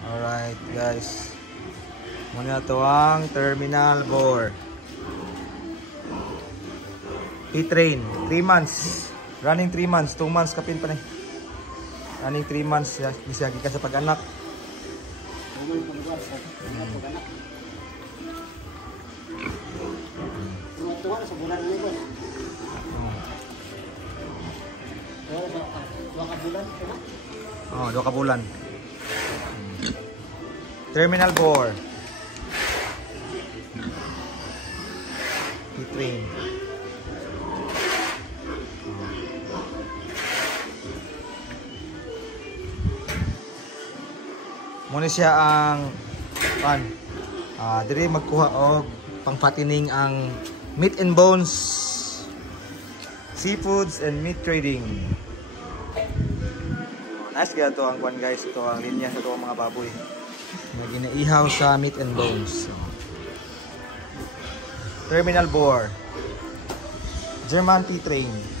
Alright guys. Muna to ang terminal bore. P-train, 3 months. Running 3 months, 2 months kapin pa na. Running 3 months, bisagi ka sa pag-anak. Oh, 2 ka bulan. Terminal bore. P-train. Muna siya ang diri magkuha og pangpatining ang meat and bones, seafoods and meat trading. Nice kaya to ang guys, ito ang linya sa mga baboy na ginaihaw sa meat and bones. So, terminal bore, German P-train.